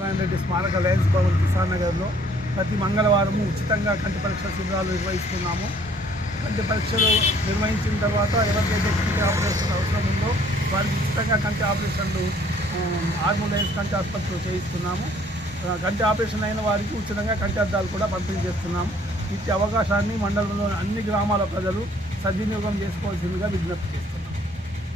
Park Lions Bhavan Kisan నగర్లో ప్రతి మంగళవారం ఉచితంగా కంటి పరీక్ష శిబిరాలు నిర్వహిస్తున్నాము. కంటి పరీక్షలు నిర్వహించిన తర్వాత ఎవరికైతే కంటి ఆపరేషన్ అవసరం ఉందో వారికి ఉచితంగా కంటి ఆపరేషన్లు ఆర్మూర్ లయన్స్ కంటి ఆసుపత్రిలో చేయిస్తున్నాము. కంటి ఆపరేషన్ అయిన వారికి ఉచితంగా కంటి అద్దాలు కూడా పంపిణీ చేస్తున్నాము. ఇచ్చే అవకాశాన్ని మండలంలోని అన్ని గ్రామాల ప్రజలు సద్వినియోగం చేసుకోవాల్సిందిగా విజ్ఞప్తి చేస్తున్నాం